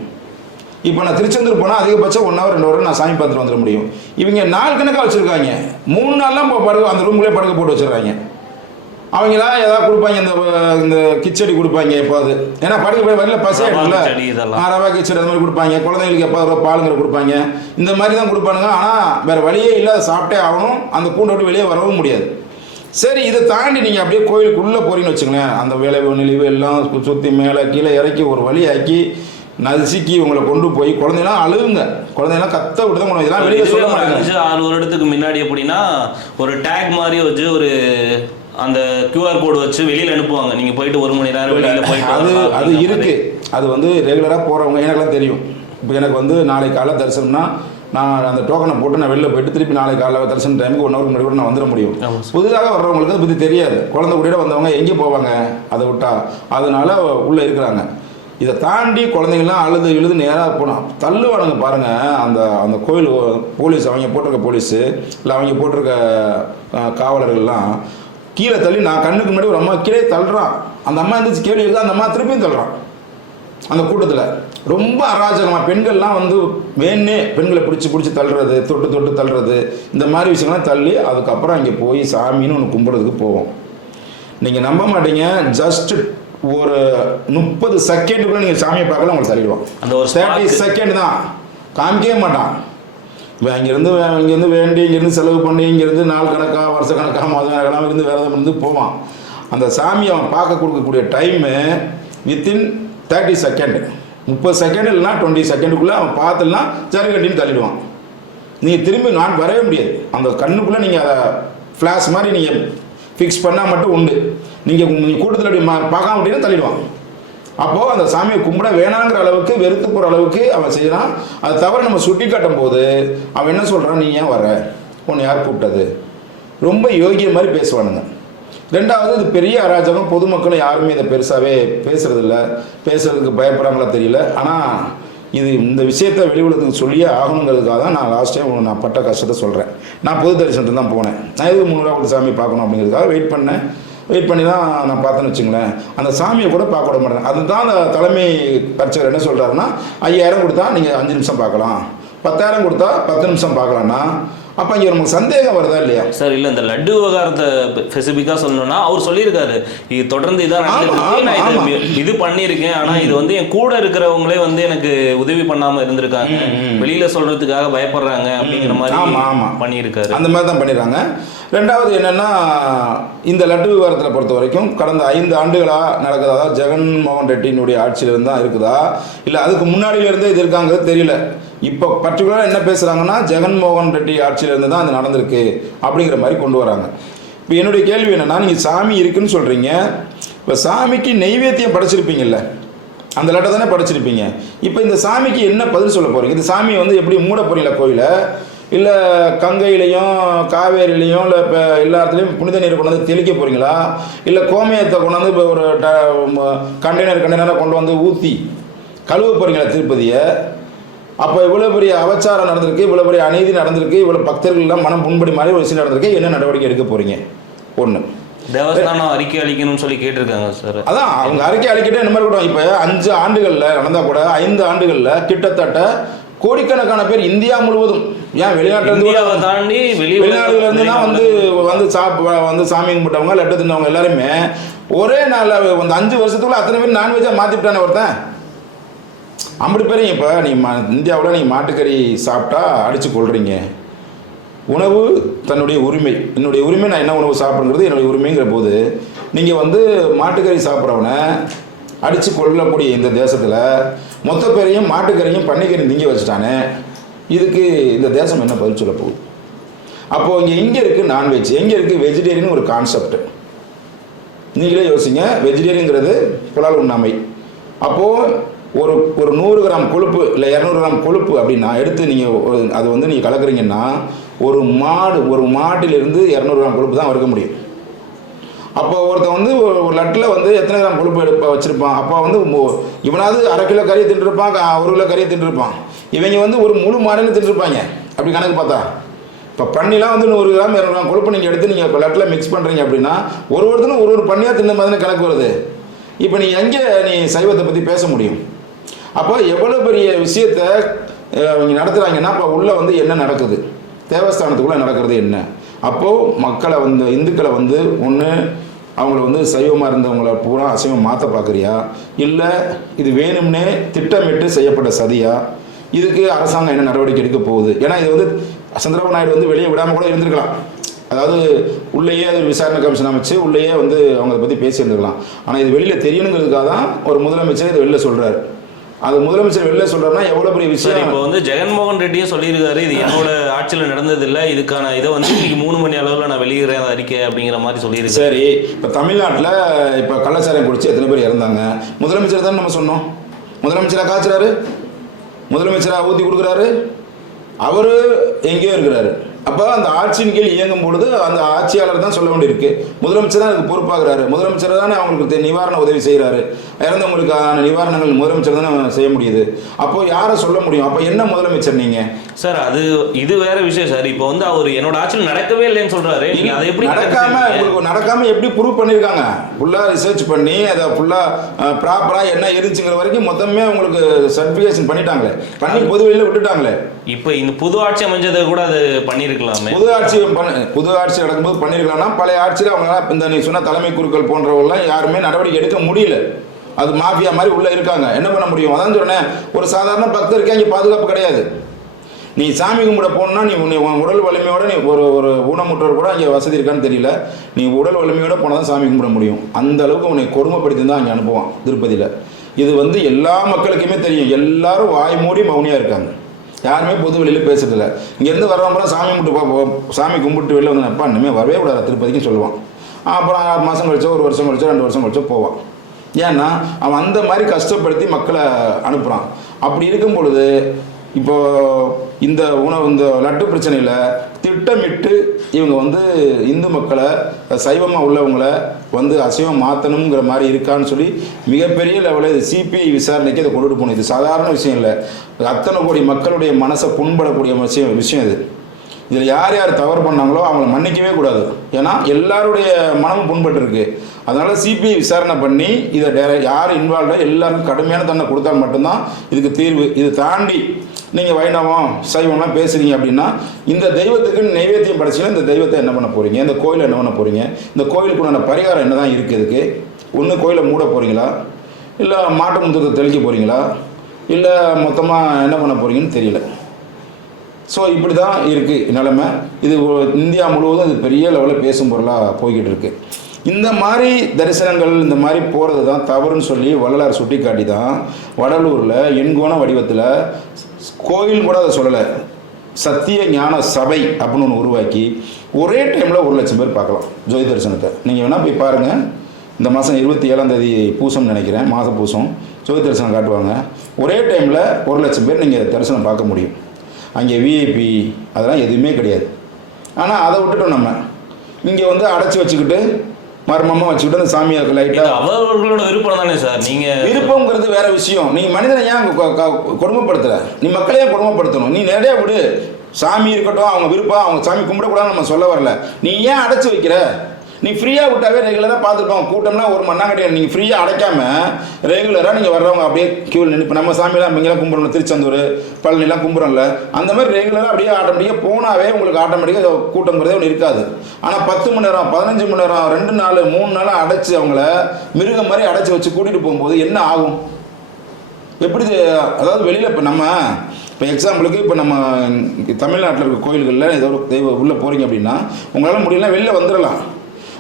இப்போ நான் திருச்செந்தூர் போனால் அதிகபட்சம் 1 ஹவர் 2 ஹவர் நான் சாமி பார்த்துட்டு வந்துட முடியும். இவங்க நாள் கணக்காக வச்சுருக்காங்க, 3 நாள்லாம் படுக்க அந்த ரூம்லேயே படுக்க போட்டு வச்சுருக்காங்க. அவங்களா ஏதாவது கொடுப்பாங்க, இந்த கிச்சடி கொடுப்பாங்க எப்போது, ஏன்னா படுக்க போய் வரல பசியாடுல ரவா கிச்சடி அந்த மாதிரி கொடுப்பாங்க. குழந்தைங்களுக்கு எப்போ பாலுங்கிற கொடுப்பாங்க, இந்த மாதிரி தான் கொடுப்பானுங்க. ஆனால் வேறு வழியே இல்லை, சாப்பிட்டே ஆகணும், அந்த கூண்டை விட்டு வெளியே வரவும் முடியாது. சரி, இதை தாண்டி நீங்கள் அப்படியே கோயிலுக்குள்ளே போறீங்கன்னு வச்சுங்களேன், அந்த விளைவு நெளிவு எல்லாம் சுற்றி மேலே கீழே இறக்கி ஒரு வழியாக்கி நசுக்கி உங்களை கொண்டு போய் குழந்தைலாம் அழுகுங்க, குழந்தைலாம் கத்த விட்டு தான் கொண்டு இதெல்லாம் வெளியே சொல்ல மாட்டாங்க. 5-6 வருடத்துக்கு முன்னாடி எப்படின்னா ஒரு டேக் மாதிரி வச்சு ஒரு அந்த QR கோடு வச்சு வெளியில் அனுப்புவாங்க, நீங்கள் போயிட்டு 1 மணி நேரம் வெளியில் போயிட்டு அது இருக்குது. அது வந்து ரெகுலராக போகிறவங்க எனக்குலாம் தெரியும். இப்போ எனக்கு வந்து நாளை காலை தரிசனம்னா நான் அந்த டோக்கனை போட்டு நான் வெளில போயிட்டு திருப்பி நாளை காலை தரிசனம் டைமுக்கு 1 ஹவர் முன்னாடி கூட நான் வந்துட முடியும். புதிதாக வர்றவங்களுக்கு அதை பற்றி தெரியாது, குழந்தை கூட வந்தவங்க எங்கே போவாங்க அதை விட்டா, அதனால உள்ளே இருக்கிறாங்க. இதை தாண்டி குழந்தைங்கள்லாம் அழுது நேராக போனால் தள்ளுவானுங்க பாருங்கள். அந்த கோயில் போலீஸ், அவங்க போட்டிருக்க போலீஸு இல்லை அவங்க போட்டிருக்க காவலர்கள்லாம் கீழே தள்ளி, நான் கண்ணுக்கு முன்னாடி ஒரு அம்மா கீழே தள்ளுறான், அந்த அம்மா இருந்துச்சு கேள்வி இருக்குது, அந்த அம்மா திருப்பியும் தள்ளுறான். அந்த கூட்டத்தில் ரொம்ப அராஜகமாக பெண்கள்லாம் வந்து வேணே பெண்களை பிடிச்சி தள்ளுறது, தொட்டு தள்ளுறது, இந்த மாதிரி விஷயங்கள்லாம் தள்ளி அதுக்கப்புறம் அங்கே போய் சாமின்னு ஒன்று கும்பிட்றதுக்கு போவோம். நீங்கள் நம்ப மாட்டீங்க, ஜஸ்ட் ஒரு 30 செகண்டுக்குள்ள நீங்கள் சாமியை பார்க்கலாம், உங்களுக்கு தள்ளிடுவான். அந்த ஒரு 30 செகண்ட் தான், காமிக்கவே மாட்டான். இப்போ இங்கேருந்து வேண்டி இங்கேருந்து செலவு பண்ணி இங்கேருந்து நாள் கணக்காக வருஷ கணக்காக மாதம் கணக்காக இருந்து வேறு இருந்து போவான். அந்த சாமியை அவன் பார்க்க கொடுக்கக்கூடிய டைமு வித்தின் 30 செகண்ட், 30 செகண்ட் இல்லைனா 20 செகண்டுக்குள்ளே அவன் பார்த்துலனா சரி கண்டின்னு தள்ளிடுவான். நீங்கள் திரும்பி நான் வரவே முடியாது. அந்த கண்ணுக்குள்ளே நீங்கள் அதை ஃப்ளாஷ் மாதிரி நீங்கள் ஃபிக்ஸ் பண்ணால் மட்டும் உண்டு. நீங்கள் கூட்டத்தில் அப்படி பார்க்காம அப்படின்னா தள்ளிடுவான். அப்போது அந்த சாமியை கும்பிட வேணாங்கிற அளவுக்கு வெறுத்து போகிற அளவுக்கு அவன் செய்கிறான். அதை தவிர நம்ம சுட்டி காட்டும் போது அவன் என்ன சொல்கிறான், நீ ஏன் வர, உன்னை யார் கூப்பிட்டது, ரொம்ப யோகிய மாதிரி பேசுவானுங்க. ரெண்டாவது, இது பெரிய அராஜகம், பொதுமக்களும் யாருமே இதை பெருசாகவே பேசுறதில்ல, பேசுறதுக்கு பயப்படுறாங்களா தெரியல. ஆனால் இது இந்த விஷயத்தை வெளி உலகத்துக்கு சொல்லியே ஆகணுங்கிறதுக்காக தான் நான் லாஸ்ட் டைம் நான் பட்ட கஷ்டத்தை சொல்கிறேன். நான் பொது தரிசனத்துக்கு தான் போனேன். நான் எதுக்கு 3 ரூபா கொடுத்து சாமி பார்க்கணும் அப்படிங்கிறதுக்காக வெயிட் பண்ணி தான் நான் பார்த்தேன்னு வச்சுங்களேன். அந்த சாமியை கூட பார்க்க விட மாட்டேன். அதுதான் அந்த தலைமை பரிச்சவர் என்ன சொல்கிறாருன்னா, 5000 கொடுத்தா நீங்கள் 5 நிமிஷம் பார்க்கலாம், 10,000 கொடுத்தா 10 நிமிஷம் பார்க்கலாம்னா அப்போ இங்கே நமக்கு சந்தேகம் வருதா இல்லையா சார்? இல்லை, இந்த லட்டு விவகாரத்தை ஸ்பெசிஃபிக்காக சொல்லணும்னா அவர் சொல்லியிருக்காரு, இது தொடர்ந்து இதான் நான் இது பண்ணியிருக்கேன், ஆனால் இது வந்து என் கூட இருக்கிறவங்களே வந்து எனக்கு உதவி பண்ணாமல் இருந்திருக்காங்க, வெளியில் சொல்கிறதுக்காக பயப்படுறாங்க அப்படிங்கிற மாதிரி பண்ணியிருக்காரு. அந்த மாதிரி தான் பண்ணிடுறாங்க. ரெண்டாவது என்னென்னா, இந்த லட்டு விவகாரத்தில் பொறுத்த வரைக்கும் கடந்த 5 ஆண்டுகளாக நடக்குது. அதாவது ஜெகன்மோகன் ரெட்டியினுடைய ஆட்சியிலிருந்து தான் இருக்குதா இல்லை அதுக்கு முன்னாடியிலேருந்தே இது இருக்காங்கிறது தெரியல. இப்போ பர்டிகுலராக என்ன பேசுகிறாங்கன்னா, ஜெகன்மோகன் ரெட்டி ஆட்சியிலேருந்து தான் அது நடந்திருக்கு அப்படிங்கிற மாதிரி கொண்டு வராங்க. இப்போ என்னுடைய கேள்வி என்னென்னா, நீங்கள் சாமி இருக்குன்னு சொல்கிறீங்க, இப்போ சாமிக்கு நெய்வேத்தியம் படைச்சிருப்பீங்கல்ல, அந்த லட்டை தானே படைச்சிருப்பீங்க. இப்போ இந்த சாமிக்கு என்ன பதில் சொல்ல போகிறீங்க? இந்த சாமியை வந்து எப்படி மூட போகிறீங்களா கோயிலை, இல்லை கங்கையிலையும் காவேரியிலையும் இல்லை இப்போ எல்லா இடத்துலையும் புனித நீரை கொண்டு வந்து தெளிக்க போகிறீங்களா, இல்லை கோமயத்தை கொண்டு வந்து இப்போ ஒரு கண்டெய்னராக கொண்டு வந்து ஊற்றி கழுவ போகிறீங்களா திருப்பதியை? அப்போ இவ்வளோ பெரிய அவச்சாரம் நடந்திருக்கு, இவ்வளோ பெரிய அநீதி நடந்திருக்கு, இவ்வளோ பக்தர்கள்லாம் மனம் புண்படி மாதிரி ஒரு விஷயம் நடந்திருக்கு, என்ன நடவடிக்கை எடுக்க போகிறீங்க? ஒன்று, தேவஸ்தானம் அறிக்கை அளிக்கணும்னு சொல்லி கேட்டிருக்காங்க சார். அதான் அவங்க அறிக்கை அளிக்கிட்டே இந்த மாதிரி கூட. இப்போ 5 ஆண்டுகளில் நடந்தால் கூட 5 ஆண்டுகளில் கிட்டத்தட்ட கோடிக்கணக்கான பேர் இந்தியா முழுவதும், ஏன் வெளிநாட்டிலேருந்து தாண்டி வெளிநாடுலேருந்துலாம் வந்து சாமி கும்பிட்டவங்க லட்டு தின்னவங்க எல்லாருமே ஒரே நாளில் அந்த 5 வருஷத்துக்குள்ள அத்தனை பேர் நான்வெஜ்ஜாக மாற்றிவிட்டானே ஒருத்தன். 50 பேரையும் இப்போ இந்தியாவில் நீங்கள் மாட்டுக்கறி சாப்பிட்டா அடித்து கொள்றீங்க. உணவு தன்னுடைய உரிமை, என்னுடைய உரிமை, நான் என்ன உணவு சாப்பிட்றது என்னுடைய உரிமைங்கிற போது நீங்கள் வந்து மாட்டுக்கறி சாப்பிட்றவனை அடித்து கொள்ளக்கூடிய இந்த தேசத்தில் மொத்த பேரையும் மாட்டுக்கறியும் பன்னிக்கறி திங்க வச்சுட்டானே, இதுக்கு இந்த தேசம் என்ன பதில் சொல்ல போகுது? அப்போது இங்கே இருக்குது நான்வெஜ், எங்கே இருக்குது வெஜிடேரியன் ஒரு கான்செப்ட். நீங்களே யோசிங்க, வெஜிடேரியனுங்கிறது புலால் உண்ணாமை. அப்போது ஒரு 100 கிராம் கொழுப்பு இல்லை 200 கிராம் கொழுப்பு அப்படின்னா எடுத்து நீங்கள் அது வந்து நீங்கள் கலக்குறீங்கன்னா ஒரு மாட்டிலிருந்து 200 கிராம் கொழுப்பு தான் வறுக்க முடியும். அப்போ ஒருத்தன் வந்து ஒரு லட்டில் வந்து எத்தனை கிராம் கொழுப்பு வச்சுருப்பான்? அப்போ வந்து இவனாவது 1/2 கிலோ கறியை தின்றுருப்பான், 1 கிலோ கறியை தின்றுருப்பான். இவங்க வந்து ஒரு முழு மாடுன்னு தின்றுருப்பாங்க அப்படி கணக்கு பார்த்தா. இப்போ பண்ணிலாம் வந்து 100 கிராம் 200 கிராம் கொழுப்பு நீங்கள் எடுத்து நீங்கள் லட்டில் மிக்ஸ் பண்ணுறீங்க அப்படின்னா ஒருத்தனும் ஒரு பண்ணியாக தின்ன மாதிரி கணக்கு வருது. இப்போ நீ சைவத்தை பற்றி பேச முடியும்? அப்போ எவ்வளோ பெரிய விஷயத்தை இவங்க நடத்துகிறாங்கன்னா அப்போ உள்ளே வந்து என்ன நடக்குது, தேவஸ்தானத்துக்குள்ளே நடக்கிறது என்ன? அப்போது மக்களை வந்து இந்துக்களை வந்து ஒன்று அவங்கள வந்து சைவமாக இருந்தவங்கள பூரா அசைவம் மாற்ற பார்க்குறியா, இல்லை இது வேணும்னே திட்டமிட்டு செய்யப்பட்ட சதியா? இதுக்கு அரசாங்கம் என்ன நடவடிக்கை எடுக்க போகுது? ஏன்னா இது வந்து சந்திரபாபு நாயுடு வந்து வெளியே விடாமல் கூட இருந்திருக்கலாம். அதாவது உள்ளேயே அது விசாரணை கமிஷன் அமைச்சு உள்ளேயே வந்து அவங்க அதை பற்றி பேசியிருந்துருக்கலாம். ஆனால் இது வெளியில் தெரியணுங்கிறதுக்காக தான் ஒரு முதலமைச்சர் இது வெளியில் சொல்கிறார். அது முதலமைச்சர் வெளில சொல்றாருன்னா எவ்வளவு பெரிய விஷயம். இப்போ வந்து ஜெகன்மோகன் ரெட்டியும் சொல்லியிருக்காரு, இது என்னோட ஆட்சியில் நடந்ததில்லை, இதுக்கான இதை வந்து இன்னைக்கு 3 மணி அளவில் நான் வெளியிடுறேன் அறிக்கை அப்படிங்கிற மாதிரி சொல்லியிருக்கேன். சரி, இப்போ தமிழ்நாட்டில் இப்போ கள்ளச்சாராயம் குடிச்சு எத்தனை பேர் இறந்தாங்க? முதலமைச்சர் தான் நம்ம சொன்னோம். முதலமைச்சராக காய்ச்சுறாரு, முதலமைச்சராக ஊற்றி கொடுக்குறாரு, அவர் எங்கேயோ இருக்கிறாரு. அப்போ அந்த ஆட்சியின் கீழ் இயங்கும் பொழுது அந்த ஆட்சியாளர் தான் சொல்ல வேண்டியிருக்கு. முதலமைச்சர் தான் அதுக்கு பொறுப்பாகிறாரு. முதலமைச்சர் தானே அவங்களுக்கு நிவாரண உதவி செய்கிறாரு. இறந்தவங்களுக்கான நிவாரணங்கள் முதலமைச்சர் தானே செய்ய முடியுது. அப்போ யாரை சொல்ல முடியும்? அப்போ என்ன முதலமைச்சர் நீங்கள்? சார் இது வேற விஷயம் சார். இப்போ வந்து அவர் என்னோட ஆட்சியில் நடக்கவே இல்லைன்னு சொல்றாரு. நீங்க அதை எப்படி நடக்காம எப்படி ப்ரூவ் பண்ணியிருக்காங்க? ஃபுல்லாக ரிசர்ச் பண்ணி அதை ஃபுல்லாக ப்ராப்பராக என்ன இருந்துச்சுங்கிற வரைக்கும் மொத்தமே உங்களுக்கு சர்டிஃபிகேஷன் பண்ணிட்டாங்களே, பண்ணி பொது வெளியில் விட்டுட்டாங்களே. இப்போ இந்த புது ஆட்சி அமைஞ்சதை கூட அது பண்ணியிருக்கலாமே. புது ஆட்சி நடக்கும்போது பண்ணியிருக்கலாம்னா பழைய ஆட்சியில் அவங்க இந்த நீ சொன்ன தலைமை குருக்கள் போன்றவங்களாம் யாருமே நடவடிக்கை எடுக்க முடியல. அது மாஃபியா மாதிரி உள்ள இருக்காங்க, என்ன பண்ண முடியும்? அதான் சொன்னேன், ஒரு சாதாரண பக்தருக்கே அங்கே பாதுகாப்பு கிடையாது. நீ சாமி கும்பிட போனா நீ உடல் வலிமையோட நீ ஒரு ஊனமுற்றவர் கூட அங்கே வசதி இருக்கான்னு தெரியல, நீ உடல் வலிமையோட போனால் தான் சாமி கும்பிட முடியும். அந்த அளவுக்கு உன்னை கொடுமைப்படுத்தி தான் அங்கே அனுப்புவான் திருப்பதியில். இது வந்து எல்லா மக்களுக்குமே தெரியும். எல்லாரும் வாய் மூடி மௌனியாக இருக்காங்க, யாருமே பொது வெளியில் பேசுறதில்ல. இங்கேருந்து வர்றவங்க சாமி கும்பிட்டு வெளில வந்து அப்பா இனிமேல் வரவே கூடாது திருப்பதிக்கும் சொல்லுவான். அப்புறம் 6 மாதம் கழிச்சோ 1 வருஷம் கழிச்சோ 2 வருஷம் கழிச்சோ போவான். ஏன்னா அவன் அந்த மாதிரி கஷ்டப்படுத்தி மக்களை அனுப்புகிறான். அப்படி இருக்கும் பொழுது இப்போ இந்த லட்டு பிரச்சனையில் திட்டமிட்டு இவங்க வந்து இந்து மக்களை சைவமாக உள்ளவங்களை வந்து அசைவம் மாற்றணுங்கிற மாதிரி இருக்கான்னு சொல்லி மிகப்பெரிய லெவலில் இது சிபிஐ விசாரணைக்கு இதை கொண்டுட்டு போகணும். இது சாதாரண விஷயம் இல்லை, அத்தனை கோடி மக்களுடைய மனசை புண்படக்கூடிய விஷயம் இது. இதில் யார் யார் தவறு பண்ணாங்களோ அவங்கள மன்னிக்கவே கூடாது. ஏன்னா எல்லாருடைய மனமும் புண்பட்டு இருக்கு. அதனால் சிபிஐ விசாரணை பண்ணி இதை யார் இன்வால்வ்டாக எல்லாருக்கும் கடுமையான தண்டனை கொடுத்தால் மட்டும்தான் இதுக்கு தீர்வு. இது தாண்டி நீங்கள் வைணவம் சைவம்லாம் பேசுகிறீங்க அப்படின்னா இந்த தெய்வத்துக்கு நைவேத்தியம் படைச்சிங்கன்னா இந்த தெய்வத்தை என்ன பண்ண போகிறீங்க, இந்த கோயிலை என்ன பண்ண போகிறீங்க, இந்த கோயிலுக்குண்டான பரிகாரம் என்ன தான் இருக்குது இதுக்கு? ஒன்று கோயிலை மூட போகிறீங்களா, இல்லை மாட்டு முந்தத்தை தெளிக்க போகிறீங்களா, இல்லை மொத்தமாக என்ன பண்ண போகிறீங்கன்னு தெரியல. ஸோ இப்படி தான் இருக்குது நிலைமை. இது இந்தியா முழுவதும் இது பெரிய லெவலில் பேசும் பொருளாக போய்கிட்டு இருக்கு. இந்த மாதிரி தரிசனங்கள் இந்த மாதிரி போகிறது தான் தவறுன்னு சொல்லி வள்ளலார் சுட்டி காட்டி தான் வடலூரில் எண்கோண வடிவத்தில் கோயில் கூட அதை சொல்லலை, சத்திய ஞான சபை அப்படின்னு ஒன்று உருவாக்கி ஒரே டைமில் 1 லட்சம் பேர் பார்க்கலாம் ஜோதி தரிசனத்தை. நீங்கள் வேணால் போய் பாருங்கள். இந்த மாதம் 27ஆம் தேதி பூசம்னு நினைக்கிறேன், மாத பூசம் ஜோதி தரிசனம் காட்டுவாங்க. ஒரே டைமில் 1 லட்சம் பேர் நீங்கள் தரிசனம் பார்க்க முடியும். அங்கே விஐபி அதெல்லாம் எதுவுமே கிடையாது. ஆனால் அதை விட்டுட்டோம் நம்ம இங்கே வந்து அடைச்சி வச்சுக்கிட்டு மர்மமாக வச்சுக்கிட்டு அந்த சாமியாருக்கு லைட்டாக அவர்களோட விருப்பம் தானே சார். நீங்கள் விருப்பங்கிறது வேற விஷயம். நீங்கள் மனிதனை ஏன் கொடுமைப்படுத்துகிற? நீ மக்களையே கொடுமைப்படுத்தணும். நீ நிறைய விடு, சாமி இருக்கட்டும், அவங்க விருப்பம், அவங்க சாமி கும்பிடக்கூடாதுன்னு நம்ம சொல்ல வரல. நீ ஏன் அடைச்சி வைக்கிற? நீ ஃப்ரீயாக விட்டாவே ரெகுலராக பார்த்துருப்போம். கூட்டம்லாம் ஒரு மண்ணா கிடையாது. நீங்கள் ஃப்ரீயாக அடைக்காமல் ரெகுலராக நீங்கள் வர்றவங்க அப்படியே க்யூவில் நின்று, இப்போ நம்ம சாமியெல்லாம் இங்கெல்லாம் கும்பிடணும், திருச்செந்தூர் பழனிலாம் கும்பிட்றோம்ல, அந்த மாதிரி ரெகுலராக அப்படியே ஆட்டோமேட்டிக்காக போனாவே உங்களுக்கு ஆட்டோமேட்டிக்காக கூட்டங்கிறதே ஒன்று இருக்காது. ஆனால் 10 மணி நேரம் 15 மணி நேரம் 2 நாள் 3 நாளாக அடைச்சி அவங்கள மிருகம் மாதிரி அடைச்சி வச்சு கூட்டிகிட்டு போகும்போது என்ன ஆகும்? எப்படி? அதாவது வெளியில் இப்போ எக்ஸாம்பிளுக்கு இப்போ நம்ம தமிழ்நாட்டில் இருக்க கோயில்களில் ஏதோ ஒரு தெய்வம் உள்ளே போகிறீங்க அப்படின்னா உங்களால் முடியல வெளில வந்துடலாம்.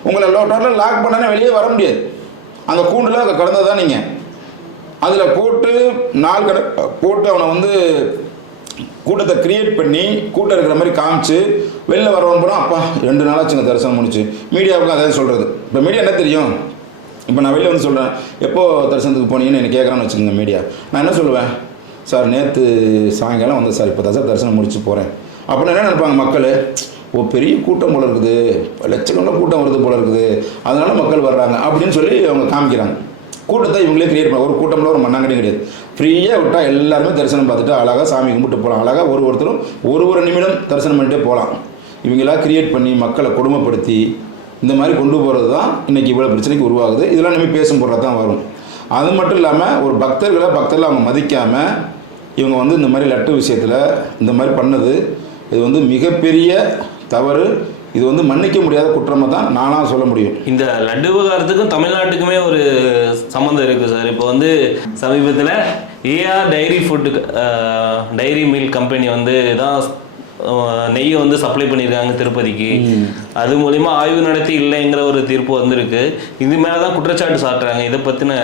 உங்களை டோட்டலாக லாக் பண்ணானே வெளியே வர முடியாது. அந்த கூண்டில் அதை கடந்தது தான் நீங்கள் அதில் போட்டு போட்டு அவனை வந்து கூட்டத்தை கிரியேட் பண்ணி கூட்டம் இருக்கிற மாதிரி காமிச்சு வெளில வரவன் போனால் அப்பா 2 நாளாச்சுங்க தரிசனம் முடிச்சு. மீடியாவுக்கு அதை சொல்கிறது. இப்போ மீடியா என்ன தெரியும்? இப்போ நான் வெளில வந்து சொல்கிறேன், எப்போ தரிசனத்துக்கு போனீங்கன்னு எனக்கு கேட்குறான்னு வச்சுக்கோங்க மீடியா. நான் என்ன சொல்லுவேன்? சார் நேற்று சாயங்காலம் வந்து சார் இப்போ தான் சார் தரிசனம் முடிச்சு போகிறேன் அப்படின்னு என்ன நினைப்பாங்க மக்கள்? ஓ பெரிய கூட்டம் போல இருக்குது, லட்சக்கணக்கில் கூட்டம் வருது போல இருக்குது, அதனால மக்கள் வர்றாங்க அப்படின்னு சொல்லி அவங்க காமிக்கிறாங்க. கூட்டத்தை இவங்களே கிரியேட் பண்ண ஒரு கூட்டம்ல ஒரு மண்ணாங்கடியும் கிடையாது. ஃப்ரீயாக விட்டால் எல்லாருமே தரிசனம் பார்த்துட்டு அழகாக சாமி கும்பிட்டு போகலாம். அழகாக ஒருத்தரும் ஒரு நிமிடம் தரிசனம் பண்ணிட்டே போகலாம். இவங்களாம் கிரியேட் பண்ணி மக்களை கொடுமைப்படுத்தி இந்த மாதிரி கொண்டு போகிறது தான் இன்றைக்கி இவ்வளோ பிரச்சனைக்கு உருவாகுது. இதெல்லாம் நம்ம பேசும் பொருளாக தான் வரும். அது மட்டும் இல்லாமல் ஒரு பக்தர்களை அவங்க மதிக்காமல் இவங்க வந்து இந்த மாதிரி லட்டு விஷயத்தில் இந்த மாதிரி பண்ணது இது வந்து மிகப்பெரிய தவறு. இது வந்து மன்னிக்க முடியாத குற்றமாக தான் நானாக சொல்ல முடியும். இந்த லட்டு விவகாரத்துக்கும் தமிழ்நாட்டுக்குமே ஒரு சம்மந்தம் இருக்குது சார். இப்போ வந்து சமீபத்தில் ஏஆர் டைரி மில்க் கம்பெனி வந்து தான் நெய்யை வந்து சப்ளை பண்ணியிருக்காங்க திருப்பதிக்கு. அது மூலிமா ஆய்வு நடத்தி இல்லைங்கிற ஒரு தீர்ப்பு வந்திருக்கு. இது மேலே தான் குற்றச்சாட்டு சாட்டுறாங்க. இதை பற்றின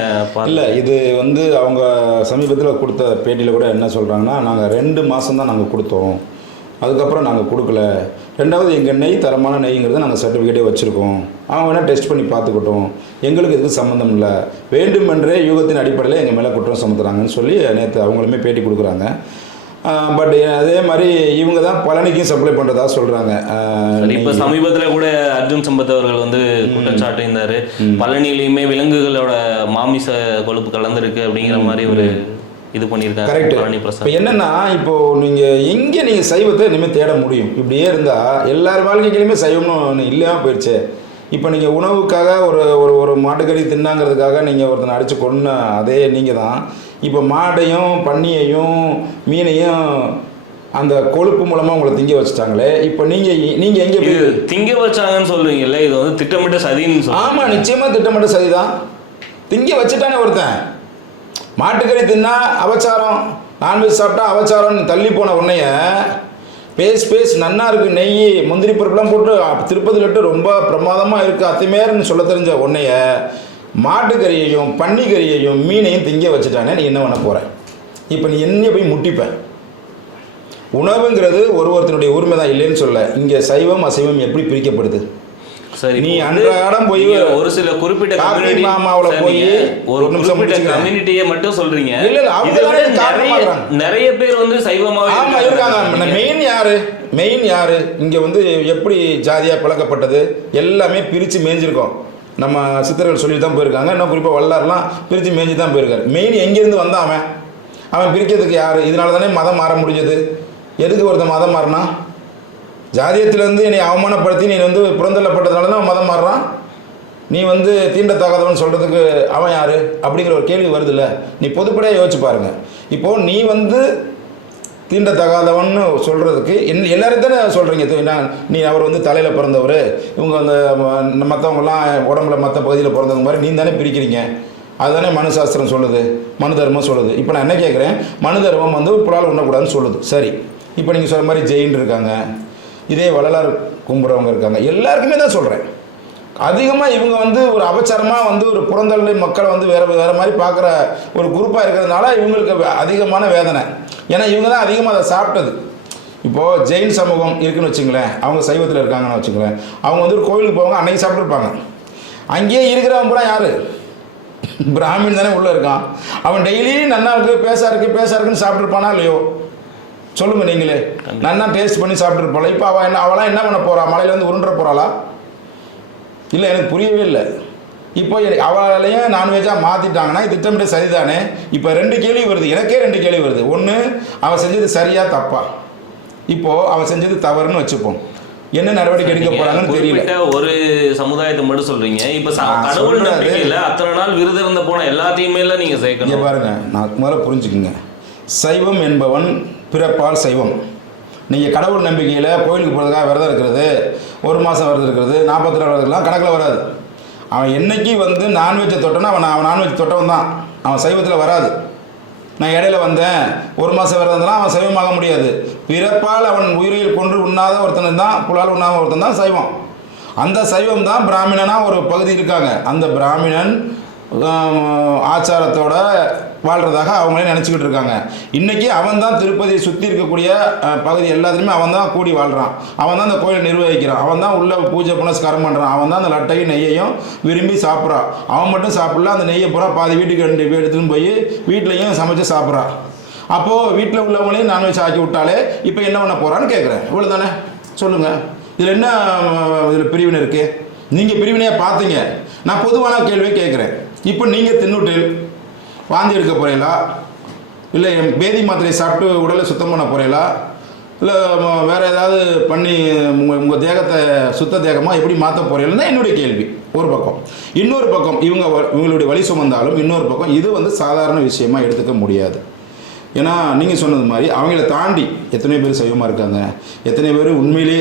இல்லை, இது வந்து அவங்க சமீபத்தில் கொடுத்த பேட்டியில் கூட என்ன சொல்கிறாங்கன்னா, நாங்கள் 2 மாதம் தான் நாங்கள் கொடுத்தோம், அதுக்கப்புறம் நாங்கள் கொடுக்கல. 2வது எங்கள் நெய் தரமான நெய்ங்கிறத நாங்கள் சர்டிஃபிகேட்டே வச்சுருக்கோம், அவங்க வேணால் டெஸ்ட் பண்ணி பார்த்துக்கிட்டோம், எங்களுக்கு இதுக்கு சம்மந்தம் இல்லை, வேண்டுமென்றே யூகத்தின் அடிப்படையில் எங்கள் மேலே குற்றம் சுமத்துறாங்கன்னு சொல்லி நேற்று அவங்களுமே பேட்டி கொடுக்குறாங்க. பட் அதே மாதிரி இவங்க தான் பழனிக்கும் சப்ளை பண்ணுறதா சொல்கிறாங்க. இப்போ சமீபத்தில் கூட அர்ஜுன் சம்பத் அவர்கள் வந்து குற்றச்சாட்டு இருந்தார், பழனிலையுமே விலங்குகளோட மாமிச கொழுப்பு கலந்துருக்கு அப்படிங்கிற மாதிரி ஒரு இது பண்ணியிருக்காங்க. கரெக்ட். இப்போ என்னன்னா, இப்போ நீங்கள் சைவத்தை இனிமேல் தேட முடியும். இப்படியே இருந்தால் எல்லார் வாழ்க்கையிலுமே சைவம்னு ஒன்று இல்லாமல் போயிடுச்சு. இப்போ நீங்கள் உணவுக்காக ஒரு மாட்டுக்கறி தின்னாங்கிறதுக்காக நீங்கள் ஒருத்தனை அடித்து கொன்ன அதே நீங்கள் தான் இப்போ மாட்டையும் பன்னியையும் மீனையும் அந்த கொழுப்பு மூலமாக உங்களை திங்க வச்சுட்டாங்களே, இப்போ நீங்கள் எங்கே இது திங்க வச்சாங்கன்னு சொல்றீங்கல்ல, இது வந்து திட்டமிட்ட சதின்னு சொல்லுங்க. ஆமாம், நிச்சயமாக திட்டமிட்ட சதி தான். திங்க வச்சுட்டானே ஒருத்தன். மாட்டுக்கறி தின்னா அபச்சாரம், நான்வெஜ் சாப்பிட்டா அபச்சாரம் தள்ளி போன உன்னைய பேஸ் நன்னா இருக்குது, நெய் முந்திரி பருப்புலாம் போட்டு திருப்பதி லட்டு ரொம்ப பிரமாதமாக இருக்குது அத்திமேர்னு சொல்ல தெரிஞ்ச உன்னைய மாட்டுக்கறியையும் பன்னிக்கறியையும் மீனையும் திங்க வச்சுட்டானே, நீ என்ன பண்ண போகிற? இப்போ நீ என்ன போய் முட்டிப்ப? உணவுங்கிறது ஒருத்தனுடைய உரிமை தான், இல்லைன்னு சொல்ல. இங்கே சைவம் அசைவம் எப்படி பிரிக்கப்படுது? சரி, நீ அன்றாடம் போய் ஒரு சில குறிப்பிட்ட கம்யூனிட்டி மாமாவுல போய் ஒரு குறிப்பிட்ட கம்யூனிட்டியை மட்டும் சொல்றீங்க. நிறைய பேர் வந்து சைவமாவே இருக்காங்க. மெயின் யாரு இங்க வந்து எப்படி ஜாதியா பழக்கப்பட்டது எல்லாமே பிரிச்சு மேய்ஞ்சிருக்கோம். நம்ம சித்தர்கள் சொல்லி தான் போயிருக்காங்க. இன்னும் குறிப்பாக வல்லாரெலாம் பிரித்து மேய்ஞ்சி தான் போயிருக்காரு. மெயின் எங்கேருந்து வந்தான் அவன் பிரிக்கிறதுக்கு யார்? இதனால தானே மதம் மாற முடிஞ்சது. எதுக்கு ஒருத்தன் மதம் மாறினா? ஜாதியத்திலேருந்து என்னை அவமானப்படுத்தி நீ வந்து புறந்தள்ளப்பட்டதுனால தான் மதம் மாறுறான். நீ வந்து தீண்டத்தகாதவன் சொல்கிறதுக்கு அவன் யார் அப்படிங்கிற ஒரு கேள்வி வருதில்ல. நீ பொதுப்படையாக யோசிச்சு பாருங்கள். இப்போது நீ வந்து தீண்டத்தகாதவன்னு சொல்கிறதுக்கு எல்லாரும் தானே சொல்கிறீங்க. நீ அவர் வந்து தலையில் பிறந்தவர், இவங்க அந்த மற்றவங்களாம் உடம்புல மற்ற பகுதியில் பிறந்தவங்க மாதிரி நீ தானே பிரிக்கிறீங்க. அதுதானே மனு சாஸ்திரம் சொல்லுது, மனு தர்மம் சொல்லுது. இப்போ நான் என்ன கேட்குறேன், மனு தர்மம் வந்து புலால் உண்ணக்கூடாதுன்னு சொல்லுது. சரி, இப்போ நீங்கள் சொல்கிற மாதிரி ஜெயின் இருக்காங்க, இதே வள்ளலார் கும்புறவங்க இருக்காங்க. எல்லாருக்குமே தான் சொல்கிறேன். அதிகமாக இவங்க வந்து ஒரு அபச்சாரமாக வந்து ஒரு புறந்தள்ளி மக்களை வந்து வேறு மாதிரி பார்க்குற ஒரு குரூப்பாக இருக்கிறதுனால இவங்களுக்கு அதிகமான வேதனை. ஏன்னா இவங்க தான் அதிகமாக அதை சாப்பிட்டது. இப்போது ஜெயின் சமூகம் இருக்குன்னு வச்சுங்களேன், அவங்க சைவத்தில் இருக்காங்கன்னு வச்சுங்களேன். அவங்க வந்து ஒரு கோவிலுக்கு போவாங்க, அன்னைக்கு சாப்பிட்ருப்பாங்க. அங்கேயே இருக்கிறவங்க கூட யார்? பிராமின் தானே உள்ளே இருக்கான். அவன் டெய்லி நன்னா இருக்குது பேசா இருக்குன்னு சாப்பிட்ருப்பானா இல்லையோ? சொல்லுங்கள் நீங்களே. நன்னா டேஸ்ட் பண்ணி சாப்பிட்ருப்பாளா? இப்போ அவளாம் என்ன பண்ண போகிறா? மலையிலேருந்து உருண்டுற போகிறாளா? இல்லை, எனக்கு புரியவே இல்லை. இப்போ அவளையும் நான்வெஜ்ஜாக மாற்றிட்டாங்கன்னா திட்டமிட்ட சரிதானே. இப்போ 2 கேள்வி வருது, எனக்கே 2 கேள்வி வருது. ஒன்று, அவன் செஞ்சது சரியா தப்பா? இப்போது அவன் செஞ்சது தவறுன்னு வச்சுப்போம், என்ன நடவடிக்கை எடுக்க போறாங்கன்னு தெரியல. ஒரு சமுதாயத்தை மட்டும் சொல்றீங்க. இப்போ கடவுள் நம்பிக்கையில் அத்தனை நாள் விரதம் இருந்த போன எல்லாத்தையுமே நீங்க சேர்க்கணும். பாருங்க, நான் முதல்ல புரிஞ்சுக்குங்க. சைவம் என்பவன் பிறப்பால் சைவம். நீங்கள் கடவுள் நம்பிக்கையில் கோயிலுக்கு போகிறதுக்காக விரதம் இருக்கிறது, 1 மாதம் விரதம் இருக்கிறது, 40 நாள் விரதம் கணக்கில் வராது. அவன் என்னைக்கு வந்து நான்வெஜ்ஜை தொட்டனா அவன் நான்வெஜ் தொட்டவன் தான், அவன் சைவத்தில் வராது. நான் இடையில வந்தேன் 1 மாதம் விரதம்லாம் அவன் சைவமாக முடியாது. பிறப்பால் அவன் உயிரில் கொன்று உண்ணாத ஒருத்தன் தான், புலால் உண்ணாத ஒருத்தன் தான் சைவம். அந்த சைவம் தான் பிராமணனாக ஒரு பகுதி இருக்காங்க. அந்த பிராமணன் ஆச்சாரத்தோட வாழ்கிறதாக அவங்களே நினச்சிக்கிட்டு இருக்காங்க. இன்றைக்கி அவன் தான் திருப்பதியை சுற்றி இருக்கக்கூடிய பகுதி எல்லாத்துலேயுமே அவன் தான் கூடி வாழ்கிறான். அவன் தான் அந்த கோயிலை நிர்வகிக்கிறான். அவன் தான் உள்ள பூஜை புனஸ்காரம் பண்ணுறான். அவன் தான் அந்த லட்டையும் நெய்யையும் விரும்பி சாப்பிட்றான். அவன் மட்டும் சாப்பிடல, அந்த நெய்யை பூரா பாதி வீட்டுக்கு எடுத்துகிட்டு போய் வீட்லேயும் சமைச்சு சாப்பிட்றான். அப்போது வீட்டில் உள்ளவங்களையும் நான்வெஜ் ஆக்கி விட்டாலே இப்போ என்ன பண்ண போகிறான்னு கேட்குறேன். இவ்வளோ தானே, சொல்லுங்கள். இதில் என்ன இதில் பிரிவினை இருக்குது? நீங்கள் பிரிவினையாக பார்த்தீங்க. நான் பொதுவான கேள்வியை கேட்குறேன். இப்போ நீங்கள் தின்னுட்டில் வாந்தி எடுக்க போகிறீங்களா, இல்லை பேதி மாத்திரையை சாப்பிட்டு உடலை சுத்தம் பண்ண போகிறீங்களா, இல்லை வேறு ஏதாவது பண்ணி உங்கள் தேகத்தை சுத்த தேகமாக எப்படி மாற்ற போகிறீங்களா என்னுடைய கேள்வி ஒரு பக்கம். இன்னொரு பக்கம் இவங்களுடைய வழி சுமந்தாலும் இன்னொரு பக்கம் இது வந்து சாதாரண விஷயமாக எடுத்துக்க முடியாது. ஏன்னா நீங்கள் சொன்னது மாதிரி அவங்கள தாண்டி எத்தனை பேர் சைவமாக இருக்காங்க, எத்தனை பேர் உண்மையிலே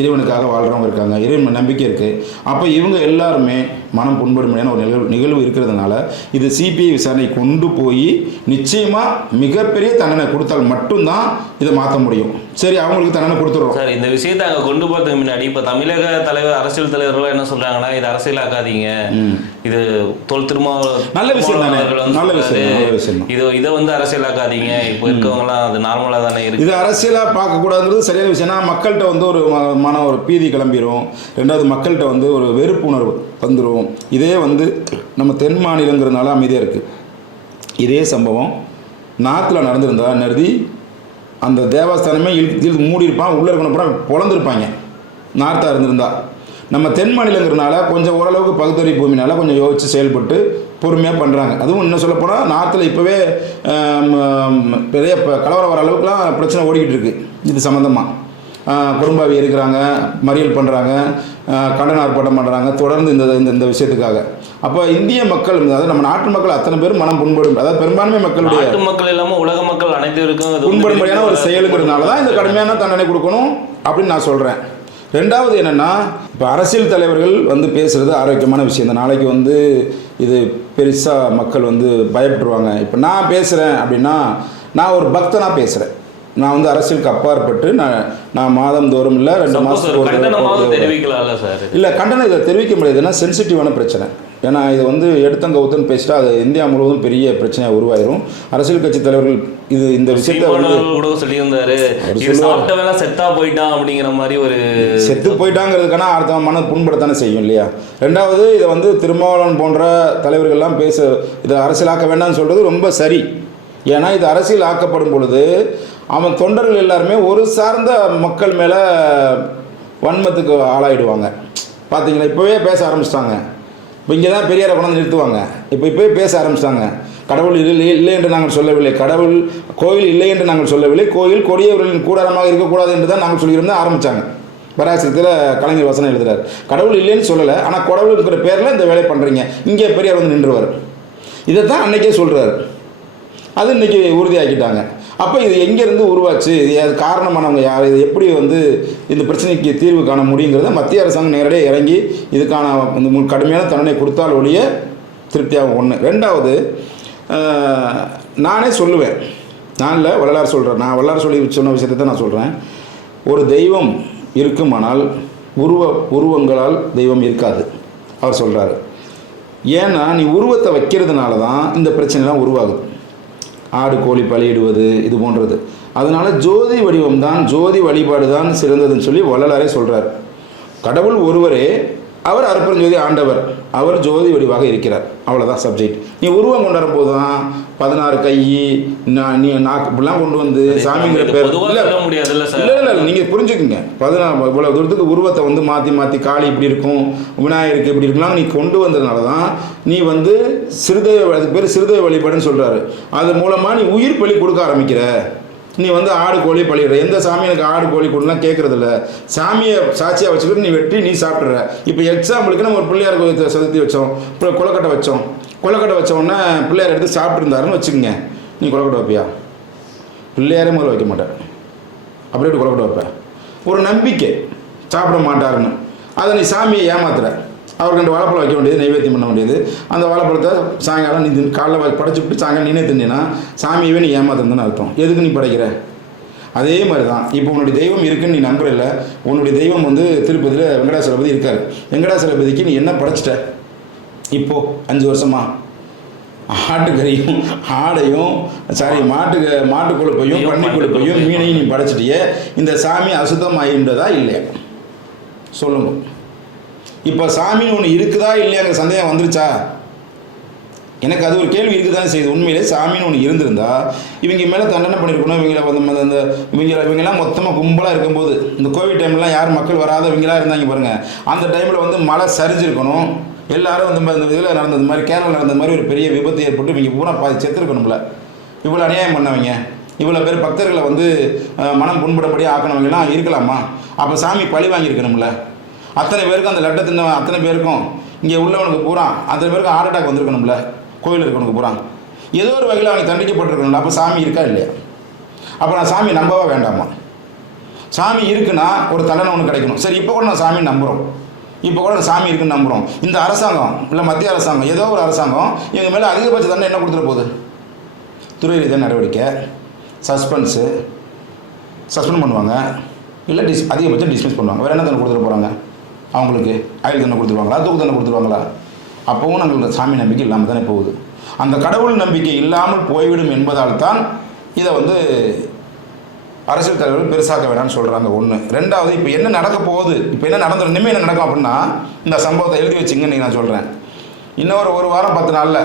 இறைவனுக்காக வாழ்கிறவங்க இருக்காங்க, இறைவன் நம்பிக்கை இருக்குது. அப்போ இவங்க எல்லாருமே மனம் புண்படுமையான ஒரு நிகழ்வு இருக்கிறதுனால இது சிபிஐ விசாரணை கொண்டு போய் நிச்சயமாக மிகப்பெரிய தண்டனை கொடுத்தால் மட்டும்தான் இதை மாற்ற முடியும். சரி, அவங்களுக்கு தண்டனை கொடுத்துருவோம் சார். இந்த விஷயத்தை அங்கே கொண்டு போகிறதுக்கு முன்னாடி இப்போ தமிழக தலைவர், அரசியல் தலைவர்கள் என்ன சொல்கிறாங்கன்னா, இது அரசியலாக்காதீங்க, இது நல்ல விஷயம் தானே, நல்ல விஷயம். இதை வந்து அரசியலாக்காதீங்க, இப்போ இருக்கவங்களாம் அது நார்மலாக தானே இருக்குது. இது அரசியலாக பார்க்கக்கூடாதுன்றது சரியான விஷயம். ஏன்னா மக்கள்கிட்ட வந்து ஒரு பீதி கிளம்பிடும். 2வது மக்கள்கிட்ட வந்து ஒரு வெறுப்புணர்வு வந்துடும். இதே வந்து நம்ம தென் மாநிலங்கிறதுனால அமைதியாக இருக்குது. இதே சம்பவம் நார்த்தில் நடந்திருந்தா நறுதி அந்த தேவஸ்தானமே இழுத்து மூடி இருப்பான், உள்ளே இருக்கணும் அப்புறம் பொழந்துருப்பாங்க நார்த்தாக இருந்திருந்தா. நம்ம தென் மாநிலங்கிறதுனால கொஞ்சம் ஓரளவுக்கு பகுத்தறிவு பூமினால கொஞ்சம் யோசித்து செயல்பட்டு பொறுமையாக பண்ணுறாங்க. அதுவும் இன்னும் சொல்லப்போனால் நார்த்தில் இப்போவே பெரிய கலவரம் வர அளவுக்குலாம் பிரச்சனை ஓடிக்கிட்டு இருக்குது. இது சம்மந்தமாக குடும்பாவி இருக்கிறாங்க, மறியல் பண்ணுறாங்க, கண்டன ஆர்ப்பாட்டம் பண்ணுறாங்க தொடர்ந்து இந்த விஷயத்துக்காக. அப்போ இந்திய மக்கள், அதாவது நம்ம நாட்டு மக்கள் அத்தனை பேரும் மனம் புண்படும், அதாவது பெரும்பான்மை மக்களுடைய நாட்டு மக்கள் இல்லாமல் உலக மக்கள் அனைத்திற்கும் புண்படும்படியான ஒரு செயலுங்கிறதுனால தான் இந்த கடுமையான தண்டனை கொடுக்கணும் அப்படின்னு நான் சொல்கிறேன். ரெண்டாவது என்னென்னா, இப்போ அரசியல் தலைவர்கள் வந்து பேசுகிறது ஆரோக்கியமான விஷயம் தான். நாளைக்கு வந்து இது பெருசாக மக்கள் வந்து பயப்பட்டுருவாங்க. இப்போ நான் பேசுகிறேன் அப்படின்னா நான் ஒரு பக்தனாக பேசுகிறேன். நான் வந்து அரசியலுக்கு அப்பாற்பட்டு நான் மாதந்தோறும் இல்லை 2 மாதத்துக்கு இல்லை கண்டனம் இதை தெரிவிக்க முடியாது. ஏன்னா சென்சிட்டிவான பிரச்சனை. ஏன்னா இது வந்து எடுத்தங்கவுத்தன்னு பேசிட்டா அது இந்தியா முழுவதும் பெரிய பிரச்சனையாக உருவாயிரும். அரசியல் கட்சி தலைவர்கள் இந்த விஷயத்தை கூட சொல்லியிருந்தாரு, செத்தா போயிட்டான் அப்படிங்கிற மாதிரி ஒரு செத்து போயிட்டாங்கிறதுக்கான அடுத்த மன புண்படத்தானே செய்யும் இல்லையா. ரெண்டாவது இதை வந்து திருமாவளவன் போன்ற தலைவர்கள்லாம் இதை அரசியலாக்க வேண்டாம்னு சொல்கிறது ரொம்ப சரி. ஏன்னா இது அரசியல் ஆக்கப்படும் பொழுது அவன் தொண்டர்கள் எல்லாருமே ஒரு சார்ந்த மக்கள் மேலே வன்மத்துக்கு ஆளாயிடுவாங்க. பார்த்தீங்களா, இப்போவே பேச ஆரம்பிச்சிட்டாங்க. இப்போ இங்கே தான் பெரியாரை கொண்டாந்து நிறுத்துவாங்க. இப்போவே பேச ஆரம்பிச்சிட்டாங்க. கடவுள் இல்லை என்று நாங்கள் சொல்லவில்லை, கடவுள் கோயில் இல்லை என்று நாங்கள் சொல்லவில்லை, கோயில் கொடியவர்களின் கூடாரமாக இருக்கக்கூடாது என்று தான் நாங்கள் சொல்லியிருந்தோம் ஆரம்பித்தாங்க. பராசக்தியில் கலைஞர் வசனம் எழுதுறாரு. கடவுள் இல்லைன்னு சொல்லலை, ஆனால் கடவுளுங்கிற பேரில் இந்த வேலையை பண்ணுறீங்க. இங்கே பெரியார் வந்து நின்றுவார். இதை தான் அன்றைக்கே சொல்கிறார். அது இன்றைக்கி உறுதியாக்கிட்டாங்க. அப்போ இது எங்கேருந்து உருவாச்சு, இது காரணமானவங்க யார், இது எப்படி வந்து இந்த பிரச்சனைக்கு தீர்வு காண முடியுங்கிறத மத்திய அரசாங்கம் நேரடியாக இறங்கி இதுக்கான இந்த கடுமையான தண்டனை கொடுத்தால் ஒழிய திருப்தியாகும். ஒன்று. ரெண்டாவது, நானே சொல்லுவேன், நான் இல்லை வள்ளலார் சொல்கிறேன், நான் வள்ளலார் சொன்ன விஷயத்தை தான் நான் சொல்கிறேன். ஒரு தெய்வம் இருக்குமானால் உருவங்களால் தெய்வம் இருக்காது அவர் சொல்கிறாரு. ஏன்னா நீ உருவத்தை வைக்கிறதுனால தான் இந்த பிரச்சனைலாம் உருவாகுது. ஆடு கோழி பலியிடுவது இது போன்றது. அதனால் ஜோதி வடிவம் தான், ஜோதி வழிபாடு தான் சிறந்ததுன்னு சொல்லி வள்ளலாரே சொல்கிறார். கடவுள் ஒருவரே, அவர் அருப்பெருஞ்சோதி ஆண்டவர், அவர் ஜோதி வடிவாக இருக்கிறார். அவ்வளோதான் சப்ஜெக்ட். நீ உருவம் கொண்டாடும் போது தான் 16 கை நீ நாக்கு இப்படிலாம் கொண்டு வந்து சாமிங்கிற பேர் இல்லை நீங்கள் புரிஞ்சுக்குங்க. 16 இவ்வளோ தூரத்துக்கு உருவத்தை வந்து மாற்றி காளி இப்படி இருக்கும், விநாயகருக்கு இப்படி இருக்கலாம் நீ கொண்டு வந்ததுனால தான் நீ வந்து அதுக்கு பேர் சிறுதெய்வ வழிபாடுன்னு சொல்கிறாரு. அது மூலமாக நீ உயிர் பலி கொடுக்க ஆரம்பிக்கிற. நீ வந்து ஆடு கோழி பழிடுற. எந்த சாமி எனக்கு ஆடு கோழி கொடுலாம் கேட்குறதில்ல. சாமியை சாட்சியாக வச்சுக்கிட்டு நீ வெட்டி நீ சாப்பிட்ற. இப்போ எக்ஸாம்பிளுக்கு நம்ம ஒரு பிள்ளையார் கோயிலை செலுத்தி வச்சோம், இப்போ கொலக்கட்டை வச்ச உடனே பிள்ளையார் எடுத்து சாப்பிட்ருந்தாருன்னு வச்சுக்கோங்க. நீ கொலக்கட்டை வைப்பியா? பிள்ளையாரே முதல்ல வைக்க மாட்டேன், அப்படியே எப்படி கொலக்கட்டை வைப்பேன்? ஒரு நம்பிக்கை சாப்பிட மாட்டாருன்னு அதை நீ சாமியை ஏமாத்துற. அவருக்கு 2 வாழைப்பழம் வைக்க வேண்டியது, நைவேத்தியம் பண்ண வேண்டியது. அந்த வாழைப்பழத்தை சாயங்காலம் நீ காலைல படைச்சி விட்டு சாயங்காலம் நீனே தின்னா சாமியவே நீ ஏமாத்துறதுன்னு அர்த்தம். எதுக்கு நீ படைக்கிற? அதே மாதிரி தான் இப்போ உன்னுடைய தெய்வம் இருக்குன்னு நீ நம்புறல. உன்னுடைய தெய்வம் வந்து திருப்பதியில் வெங்கடாசலபதி இருக்கார். வெங்கடாசலபதிக்கு நீ என்ன படைச்சிட்ட? இப்போது 5 வருஷமா ஆட்டுக்கறியும் ஆடையும் மாட்டு கொழுப்பையும் பன்னி கொழுப்பையும் மீனையும் நீ படைச்சிட்டியே. இந்த சாமி அசுத்தமாகின்றதா இல்லையா சொல்லுங்க. இப்போ சாமின்னு ஒன்று இருக்குதா இல்லையாங்கிற சந்தேகம் வந்துருச்சா? எனக்கு அது ஒரு கேள்வி இருக்குதானே செய்யுது. உண்மையிலே சாமின்னு ஒன்று இருந்திருந்தா இவங்க மேலே தண்டனை பண்ணியிருக்கணும். இவங்கெல்லாம் மொத்தமாக கும்பலாக இருக்கும்போது இந்த கோவிட் டைம்லாம் யார் மக்கள் வராதவங்களாக இருந்தாங்க பாருங்கள். அந்த டைமில் வந்து மழை சரிஞ்சிருக்கணும். எல்லாரும் வந்து இந்த இதில் நடந்தது மாதிரி, கேரளாவில் நடந்த மாதிரி ஒரு பெரிய விபத்து ஏற்பட்டு இவங்க பூரா பாதி செத்துருக்கணும்ல. இவ்வளோ அநியாயம் பண்ணவங்க, இவ்வளோ பேர் பக்தர்களை வந்து மனம் புண்படும்படியாக ஆக்கணவங்கலாம் இருக்கலாமா? அப்போ சாமி பழி வாங்கியிருக்கணும்ல. அத்தனை பேருக்கும் அந்த லட்டை தின்ன அத்தனை பேருக்கும் இங்கே உள்ளவனுக்கு பூரா அத்தனை பேருக்கும் ஹார்ட் அட்டாக் வந்திருக்கணும்ல. கோயில் இருக்கவனுக்கு பூரா ஏதோ ஒரு வகையில் அவங்க தண்டிக்கப்பட்டிருக்கணும்ல. அப்போ சாமி இருக்கா இல்லையா? அப்போ நான் சாமி நம்பவா வேண்டாமா? சாமி இருக்குன்னா ஒரு தண்டனை ஒன்று கிடைக்கணும். சரி, இப்போ கூட நான் சாமி நம்புகிறோம், இப்போ கூட சாமி இருக்குன்னு நம்புகிறோம். இந்த அரசாங்கம் இல்லை மத்திய அரசாங்கம் ஏதோ ஒரு அரசாங்கம் இவங்க மேலே அதிகபட்ச தண்டனை என்ன கொடுத்துட போகுது? துறை ரீதியான நடவடிக்கை, சஸ்பெண்ட் பண்ணுவாங்க, இல்லை அதிகபட்சம் டிஸ்மிஸ் பண்ணுவாங்க. வேறு என்ன தண்டனை கொடுத்துட போகிறாங்க? அவங்களுக்கு ஆயுள் தண்டனை கொடுத்துருவாங்களா, தூக்கு தண்டனை கொடுத்துருவாங்களா? அப்போவும் நம்மளுக்கு சாமி நம்பிக்கை இல்லாமல் தானே போகுது. அந்த கடவுள் நம்பிக்கை இல்லாமல் போய்விடும் என்பதால் தான் இதை வந்து அரசியல் தலைவர்கள் பெருசாக்க வேணாம்னு சொல்கிறாங்க. ஒன்று. ரெண்டாவது, இப்போ என்ன நடக்க போகுது, இப்போ என்ன நடந்துடும், இனிமேல் என்ன நடக்கும் அப்படின்னா, இந்த சம்பவத்தை எழுதி வச்சுங்கன்னு நான் சொல்கிறேன். இன்னொரு 1 வாரம் 10 நாளில்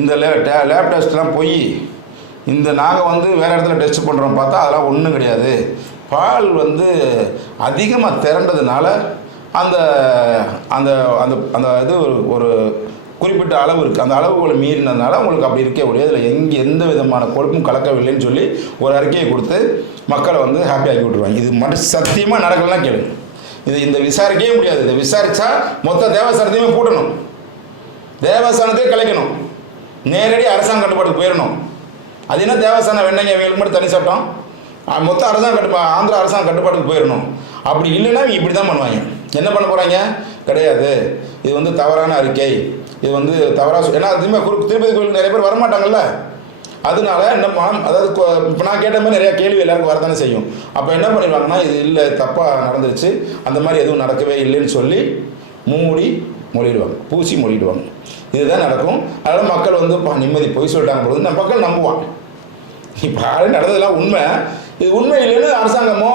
இந்த லேப் டெஸ்ட்லாம் போய் நாங்கள் வந்து வேறு இடத்துல டெஸ்ட் பண்ணுறோம் பார்த்தா அதெல்லாம் ஒன்றும் கிடையாது. பால் வந்து அதிகமாக திரண்டதுனால அந்த அந்த அந்த அந்த இது ஒரு குறிப்பிட்ட அளவு இருக்குது. அந்த அளவுகளை மீறினதுனால உங்களுக்கு அப்படி இருக்கே முடியாது. இதில் எந்த விதமான கொழுப்பும் கலக்கவில்லைன்னு சொல்லி ஒரு அறிக்கையை கொடுத்து மக்களை வந்து ஹாப்பியாக்கி விட்டுருவாங்க. இது மட்டும் சத்தியமாக நடக்கலாம் கேளுங்க. இந்த விசாரிக்கவே முடியாது. இதை விசாரிச்சா மொத்த தேவஸ்தானத்தையுமே பூட்டணும், தேவஸ்தானத்தையே கலைக்கணும், நேரடி அரசாங்க கட்டுப்பாட்டுக்கு போயிடணும். அது என்ன தேவஸ்தானம் வேண்டாங்க, இவங்களுக்கு மட்டும் தனி சட்டம், மொத்த அரசாங்க ஆந்திரா அரசாங்க கட்டுப்பாட்டுக்கு போயிடணும். அப்படி இல்லைன்னா இப்படி தான் பண்ணுவாங்க. என்ன பண்ண போகிறாங்க? கிடையாது, இது வந்து தவறான அறிக்கை, இது வந்து தவறாக, ஏன்னா அதுவுமே திருப்பதி கோயிலுக்கு நிறைய பேர் வரமாட்டாங்கல்ல, அதனால என்ன அதாவது இப்போ நான் கேட்ட மாதிரி நிறையா கேள்வி எல்லாருக்கும் வரதானே செய்யும். அப்போ என்ன பண்ணிடுவாங்கன்னா, இது இல்லை தப்பாக நடந்துருச்சு, அந்த மாதிரி எதுவும் நடக்கவே இல்லைன்னு சொல்லி மூடி மொழிடுவாங்க, பூசி மொழிடுவாங்க. இதுதான் நடக்கும். அதனால் மக்கள் வந்து நிம்மதி போய் சொல்லிட்டாங்க பொழுது நம்ம மக்கள் நம்புவான். இப்போ நடந்ததெல்லாம் உண்மை, இது உண்மை இல்லைன்னு அரசாங்கமோ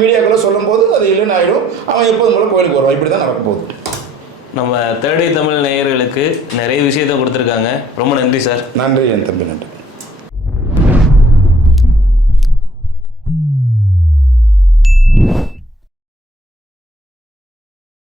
மீடியாக்களோ சொல்லும் போது அது இல்லைன்னு ஆகிடும். அவன் எப்போதும் போல கோயிலுக்கு வருவான். இப்படி தான் நடக்க போகுது. நம்ம தேர்ட் ஐ தமிழ் நேயர்களுக்கு நிறைய விஷயத்தை கொடுத்துருக்காங்க. ரொம்ப நன்றி சார். நன்றி என் தம்பி, நன்றி.